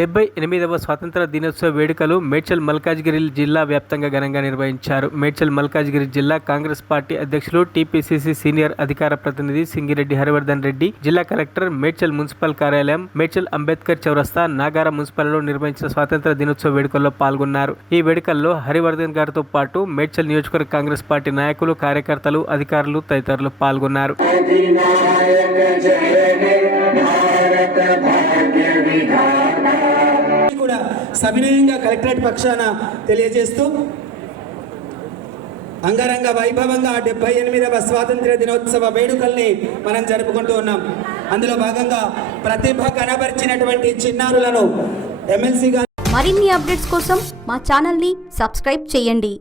78వ స్వాతంత్ర దినోత్సవ వేడుకలు మేడ్చల్ మల్కాజ్గిరి జిల్లా వ్యాప్తంగా ఘనంగా నిర్వహించారు. మేడ్చల్ మల్కాజ్గిరి జిల్లా కాంగ్రెస్ పార్టీ అధ్యక్షులు, టీపీసీసీ సీనియర్ అధికార ప్రతినిధి సింగిరెడ్డి హరివర్ధన్ రెడ్డి, జిల్లా కలెక్టర్, మేడ్చల్ మున్సిపల్ కార్యాలయం, మేడ్చల్ అంబేద్కర్ చౌరస్తా, నాగార మున్సిపల్లో నిర్వహించిన స్వాతంత్ర దినోత్సవ వేడుకల్లో పాల్గొన్నారు. ఈ వేడుకల్లో హరివర్ధన్ గారితో పాటు మేడ్చల్ నియోజకవర్గ కాంగ్రెస్ పార్టీ నాయకులు, కార్యకర్తలు, అధికారులు తదితరులు పాల్గొన్నారు. కూడా సవినయంగా కలెక్టరేట్ పక్షాన తెలియజేస్తూ అంగరంగ వైభవంగా 78వ స్వాతంత్ర్య దినోత్సవ వేడుకల్ని మనం జరుపుకుంటూ ఉన్నాం. అందులో భాగంగా ప్రతిభ కనబరిచినటువంటి చిన్నారులను ఎమ్మెల్సీగా మరిన్ని అప్డేట్స్ కోసం మా ఛానల్ని సబ్స్క్రైబ్ చేయండి.